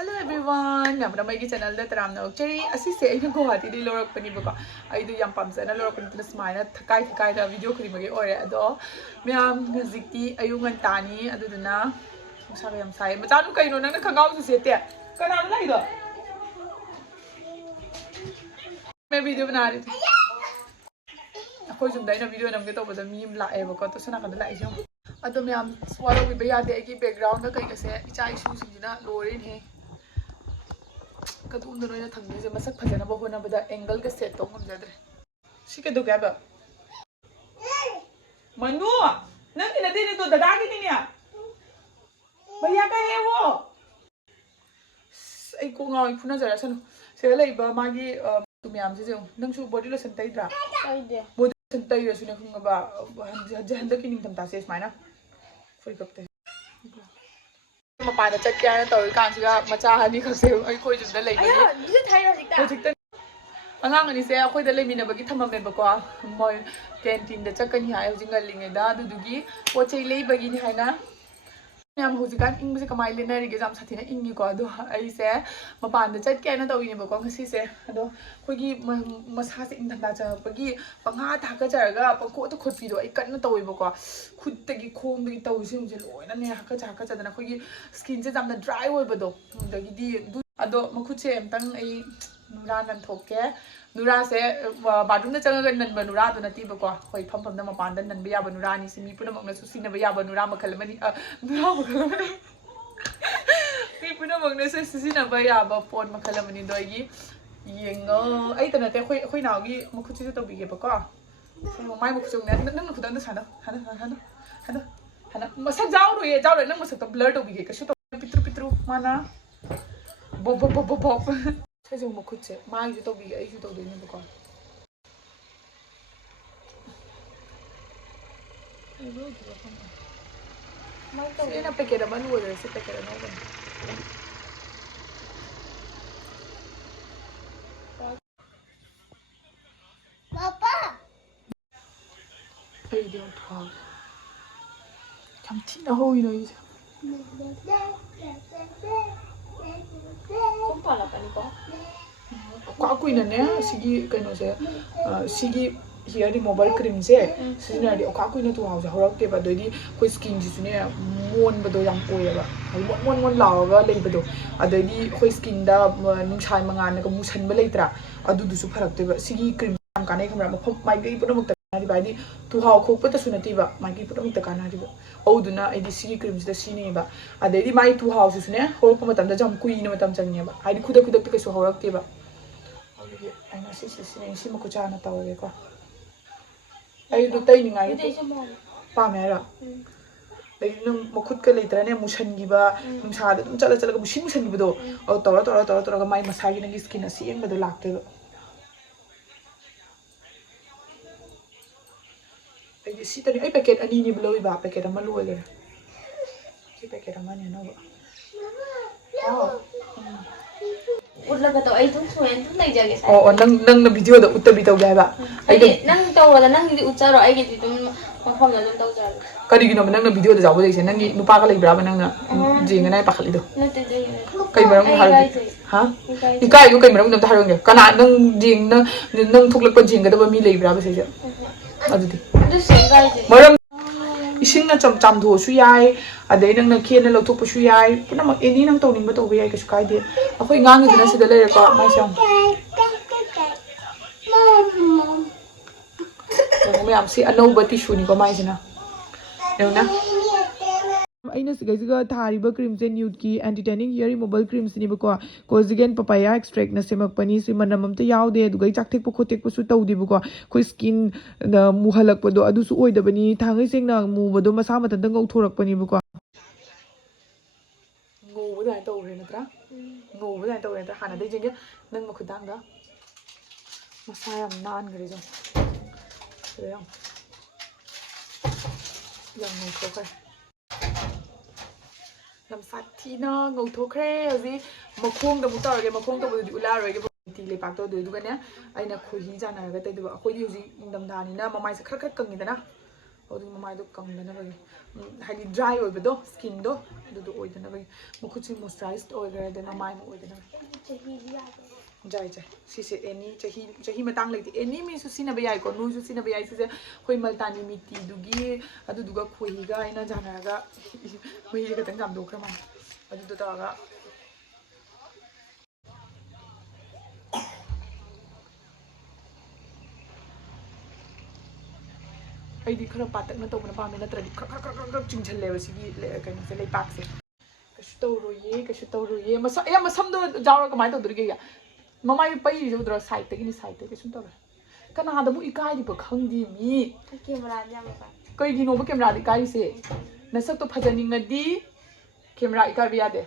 Hello everyone! Naman may channel na taram na Cherry. Asise ay nagkuhati di lorok pa ni baka. Ay do yang pamsa na lorok pa ni smile na thakay da video ko rin magi ore ado. Miyam gazikti ayungan tani ado na. Sabi yam say. Matano kayo nang nakagaw sa sete. Kanano na ito? May video bana rin. Ako yung dahil na video namin ito basta meme lae baka to sana kada lae siya. Ado miyam swallow with bayade ay background na kay kasi icha issue sila loirene he. Kadung doon na thangni se masak phajana ba hona bada angle ka set tong ngamjadre si ke do kya ba manu nang ina din ito dadagi ni niya baya ka he wo ay ko nga ipuna jara sano se lai ba magi tumyam se nang su body lotion tai dra ai de body lotion tai ra sune khung ba handa ki ning tam ta se smaina foi kapte mapana chat kya na tawri kansiga macha hani khase ai khoi junda lei bani ai thai ra sikta hojikta angang ani se akhoi da leimina bagi thamame ba ko moi canteen da chakani hai hojinga linge da dudugi pochei lei bagi ni haina yam hojikan ingbe kamai lena ri exam sathina ingi ko ado ai se mapan da chat kya na tawri ne ba ko ngasi se ado khogi masa se ingda da cha bagi panga tha ka jaraga pako to khotpi do ai kan na tawri ba ko khud tagi khom dagi taw sim je loina ne haka chadana khogi skin je jamna dry oi bado dagi di ado makhuche amtang ai nura nan thokke nura se bathroom da changa nan ba nura do nati ba ko hoi pham pham da mapan da nan ba ya ba nura ni simi puna mak na su sin ba ya ba nura makhal mani nura makhal mani mi puna mak na su sin ba ya ba pon makhal mani do gi yengo ai ta na te khoi naw gi makhuche to bi ge ba ko mai makhuche na nang khudang da sana hana masak jaw ro ye jaw ro nang masak to blur to bi ge ka shu to pitru mana bob sai mo khutse mai ju to bi ai ju to de ni ba ko mai to ina pekera manu de se pekera no ben papa ai de thwa kam tin na ho ino yi kumpala pani ko aku ina ne sigi kaino se sigi here di mobile cream se sina di aku ina tu hausa horak te ba doi koi skin ji ne mon ba do yang oya ba mon law ga lei ba do adai di koi skin da nung sai manga na ka mu san ba leitra adu du su pharak te ba sigi cream am ka nei khamra ma mai gai pu na muk ba di tu hau khok pa ta su na ti ba mai gai pu na muk ta kana ri ba au du na ai di sigi cream da sini ba adai di mai tu hau su ne hor ko matam da jam kui na matam chang ne ba ai di khuda te ka su horak te ba ai na si ma ko cha na ta we ko ai du tai ni ngai pa me ra ai nung makhut ka leitra ne musan gi ba nung sa da dum chala ga musin gi ba do au tora ga mai masa gi ngi skin asi eng ba do lakte ba ai si tani ai packet ani ni bloi ba packet ama loi ga ki packet ama ne no ba udah kata ay tuh suwen tuh lagi jaga saya. Oh, nang na video da utabi taw ga ba. Ay nang taw wala nang di utsaro ay gitu tuh mafam na taw jaro. Karigino nang na video da jago dai nang nupa ka lai bra ba nang na jinga nai pakhali do. Nate dai. Kai marang har. Ha? Ikai yo kai marang nam ta harong ge. Kana nang jing nang thuklak pa jinga da ba mi lai bra ba sai ja. Adu di. Adu sai gai ji. Marang ising na cham tho su yai adai nang na khen na lauthok pa su yai puna mak eni nang tawning ba to bi yai ka su kai de akoi ngang gi na sida le ko mai song mo yam si ano ba tissue ni ko mai sina na aina siga thariba cream se NEUD ki anti tanning hair removal cream ni ba ko collagen papaya extract na semak pani si manam am ta yaw de dugai chak thek po khotek po su taw di ba ko khoi skin na muhalak pa do adu su oi da bani thangai seng na mu ba do masa matan dang ngau thorak pani ba ko ngau ba dai taw re na tra ngau ba dai taw re tra hana dai jeng nang ma khudang da masa yam nan gre jo yang ngau thok làm sát thì nó ngầu thô khe gì mà khuôn đâu muốn tao cái mà khuôn tao bây giờ ula rồi cái thì lấy bạc tao đuổi cái nhá ai là khối gì ra này cái tay được khối gì đầm đà này na mà mai sẽ khắc cứng như thế nào ꯑꯗꯨꯒꯤ ꯃꯃꯥꯏꯗꯣ ꯀꯪꯗꯅꯕꯒꯤ ꯍꯥꯏꯗꯤ dry ꯑꯣꯏꯕꯗꯣ ꯁ꯭ꯀꯤꯟꯗꯣ ꯑꯗꯨꯗꯣ ꯑꯣꯏꯗꯅꯕꯒꯤ ꯃꯈꯨꯠꯁꯦ ꯃꯣꯏꯁꯆꯔꯥꯏꯁ ꯑꯣꯏꯈ꯭ꯔꯗꯤ ꯃꯃꯥꯏꯃꯨꯛ ꯑꯣꯏꯗꯅꯕꯒꯤ ꯖꯥꯏ ꯁꯤꯁꯦ ꯑꯦꯅꯤ ꯆꯍꯤ ꯃꯇꯥꯡ ꯂꯩꯇꯦ ꯑꯦꯅꯤ ꯃꯤꯁꯨ ꯁꯤꯖꯤꯟꯅꯕ ꯌꯥꯏꯀꯣ ꯅꯣꯏꯁꯨ ꯁꯤꯖꯤꯟꯅꯕ ꯌꯥꯏ ꯁꯤꯁꯦ ꯑꯩꯈꯣꯏ ꯃꯜꯇꯥꯅꯤ ꯃꯤꯇꯤꯗꯨꯒꯤ ꯑꯗꯨꯗꯨꯒ ꯈꯣꯏꯍꯤꯒ ꯑꯩꯅ ꯖꯥꯟꯅꯔꯒ ꯃꯍꯤꯁꯦ ꯈꯤꯇꯪ ꯆꯥꯝꯗꯣꯛꯈ꯭ꯔ ꯃꯥꯜꯂꯦ ꯑꯗꯨꯗꯣ ꯇꯧꯔꯒ ꯑꯩꯗꯤ ꯈꯔ ꯄꯥꯇꯛꯅ ꯇꯧꯕꯅ ꯄꯥꯝꯃꯦ ꯅꯠꯇ꯭ꯔꯗꯤ ꯈꯔ ꯆꯤꯡꯁꯜꯂꯦꯕ ꯁꯤꯒꯤ ꯀꯩꯅꯣꯁꯦ ꯂꯩꯄꯥꯛꯁꯦ ꯀꯩꯁꯨ ꯇꯧꯔꯣꯏꯌꯦ ꯃꯁꯝꯗꯣ ꯌꯥꯎꯔꯒ ꯀꯃꯥꯏꯅ ꯇꯧꯗꯣꯔꯤꯒꯦ ꯃꯃꯥꯏ ꯄꯩꯔꯤꯁꯦ ꯎꯗ꯭ꯔꯣ ꯁꯥꯏꯗꯇꯒꯤꯅꯤ ꯀꯩꯁꯨꯝ ꯇꯧꯔꯣꯏ ꯀꯅꯥꯗꯕꯨ ꯏꯀꯥꯏꯔꯤꯕ ꯈꯪꯗꯦ ꯃꯤ ꯀꯩꯒꯤꯅꯣꯕ ꯀꯦꯃꯦꯔꯥꯗ ꯏꯀꯥꯏꯔꯤꯁꯦ ꯅꯁꯛꯇꯣ ꯐꯖꯅꯤꯡꯉꯗꯤ ꯀꯦꯃꯦꯔꯥ ꯏꯀꯥꯏꯕ ꯌꯥꯗꯦ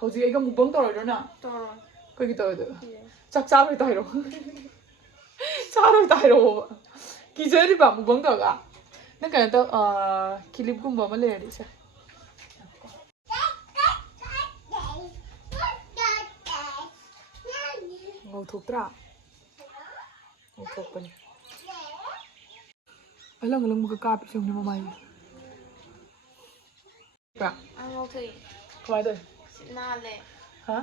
ꯍꯧꯖꯤꯛ ꯑꯩꯒ ꯃꯨꯛꯕꯪ ꯇꯧꯔꯣꯏꯗ꯭ꯔꯣ ꯅꯪ ꯀꯩꯒꯤ ꯇꯧꯔꯣꯏꯗꯣ ꯆꯥꯛ ꯆꯥꯔꯣꯏꯗꯣ ꯍꯥꯏꯔꯛꯑꯣ ꯆꯥꯔꯣꯏꯗꯣ ꯍꯥꯏꯔꯛꯑꯣꯕ ꯀꯤꯖꯔꯤꯕ ꯃꯨꯛꯕꯪ ꯇꯧꯔꯒ ꯅꯪ ꯀꯩꯅꯣ ꯇꯧ ꯀꯤꯂꯤꯞꯒꯨꯝꯕ ꯑꯃ ꯂꯩꯔꯗꯤ ꯁꯦ ꯉꯧꯊꯣꯛꯇ꯭ꯔꯥ ꯉꯧꯊꯣꯛꯄꯅꯦ ꯑꯂꯪꯕꯒ ꯀꯥꯞꯄꯤ ꯁꯦ ꯃꯃꯥꯏꯁꯦ ꯉꯧꯊꯣꯛꯏ ꯀꯃꯥꯏꯅ ꯇꯧꯋꯤ ꯅꯥꯜꯂꯦ ꯍꯥ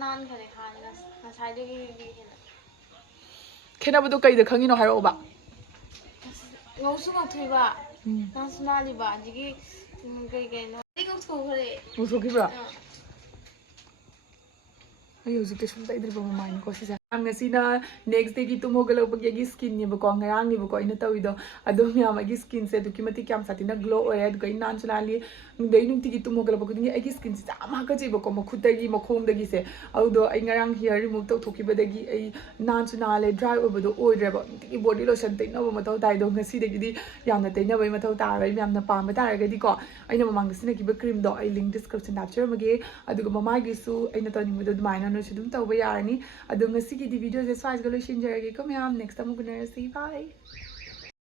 ꯅꯥꯟꯈꯔꯦ ꯍꯥꯟꯅ ꯉꯁꯥꯏꯗꯒꯤ ꯍꯦꯟꯅ ꯈꯦꯠꯅꯕꯗꯣ ꯀꯩꯗ ꯈꯪꯉꯤꯅꯣ ꯍꯥꯏꯔꯛꯑꯣꯕ ꯉꯧꯁꯨ ꯉꯧꯊꯣꯛꯏꯕ ꯅꯥꯟꯁꯨ ꯅꯥꯜꯂꯤꯕ ꯑꯗꯒꯤ ꯀꯩꯅꯣ ꯉꯧꯊꯣꯛꯈ꯭ꯔꯦ ꯉꯧꯊꯣꯛꯈꯤꯕ꯭ꯔꯥ ꯑꯩ ꯍꯧꯖꯤꯛ ꯀꯩꯁꯨꯝ ꯇꯩꯗ꯭ꯔꯤꯕ ꯃꯃꯥꯏꯅꯤꯀꯣ ꯁꯤꯁꯦ ꯉꯁꯤꯅ ꯅꯦꯛꯁ ꯗꯦꯒꯤ ꯇꯨꯝ ꯍꯧꯒꯠꯂꯛꯄꯒꯤ ꯑꯩꯒꯤ ꯁ꯭ꯀꯤꯟꯅꯦꯕꯀꯣ ꯉꯔꯥꯡꯅꯦꯕꯀꯣ ꯑꯩꯅ ꯇꯧꯔꯤꯗꯣ ꯑꯗꯣ ꯃꯌꯥꯝ ꯑꯩꯒꯤ ꯁ꯭ꯀꯤꯟꯁꯦ ꯑꯗꯨꯛꯀꯤ ꯃꯇꯤꯛ ꯌꯥꯝ ꯁꯥꯊꯤꯅ ꯒ꯭ꯂꯣ ꯑꯣꯏꯔꯦ ꯑꯗꯨꯒ ꯑꯩ ꯅꯥꯟꯁꯨ ꯅꯥꯜꯂꯤ ꯑꯗꯩ ꯅꯨꯡꯇꯤꯒꯤ ꯇꯨꯝ ꯍꯧꯒꯠꯂꯛꯄ ꯈꯨꯗꯤꯡꯒꯤ ꯑꯩꯒꯤ ꯁ꯭ꯀꯤꯟꯁꯦ ꯌꯥꯝ ꯍꯥꯀꯠꯆꯩꯕꯀꯣ ꯃꯈꯨꯠꯇꯒꯤ ꯃꯈꯣꯡꯗꯒꯤꯁꯦ ꯑꯗꯨꯗꯣ ꯑꯩ ꯉꯔꯥꯡ ꯍꯤꯌꯔ ꯔꯤꯃꯨꯚ ꯇꯧꯊꯣꯛꯈꯤꯕꯗꯒꯤ ꯑꯩ ꯅꯥꯟꯁꯨ ꯅꯥꯜꯂꯦ ꯗ꯭ꯔꯥꯏ ꯑꯣꯏꯕꯗꯣ ꯑꯣꯏꯗ꯭ꯔꯦꯕ ꯅꯨꯡꯇꯤꯒꯤ ꯕꯣꯗꯤ ꯂꯣꯁꯟ ꯇꯩꯅꯕ ꯃꯊꯧ ꯇꯥꯏ ꯑꯗꯣ ꯉꯁꯤꯗꯒꯤꯗꯤ ꯌꯥꯝꯅ ꯇꯩꯅꯕꯩ ꯃꯊꯧ ꯇꯥꯔꯣꯏ ꯌꯥꯝꯅ ꯄꯥꯝꯕ ꯇꯥꯔꯒꯗꯤꯀꯣ ꯑꯩꯅ ꯃꯃꯥꯡꯗ ꯁꯤꯖꯤꯟꯅꯈꯤꯕ ꯀ꯭ꯔꯤꯝꯗꯣ ꯑꯩ ꯂꯤꯡꯛ ꯗꯤꯁꯀ꯭ꯔꯤꯞꯁꯟꯗ ꯍꯥꯞꯆꯔꯝꯃꯒꯦ ꯑꯗꯨꯒ ꯃꯃꯥꯏꯒꯤꯁꯨ ꯑꯩꯅ ꯇꯧꯅꯤꯡꯕꯗꯣ ꯑꯗꯨꯃꯥꯏꯅ ꯅꯣꯏꯁꯨ ꯑꯗꯨꯝ ꯇꯧꯕ ꯌꯥꯔꯅꯤ ꯑꯗꯣ ꯉꯁꯤꯒꯤꯗꯤ ꯚꯤꯗꯤꯑꯣꯁꯦ ꯁ꯭ꯋꯥꯏꯁꯤꯒ ꯂꯣꯏꯁꯤꯟꯖꯔꯒꯦꯀꯣ ꯃꯌꯥꯝ ꯅꯦꯛꯁꯇ ꯑꯃꯨꯛ ꯎꯅꯔꯁꯤ ꯕꯥꯏ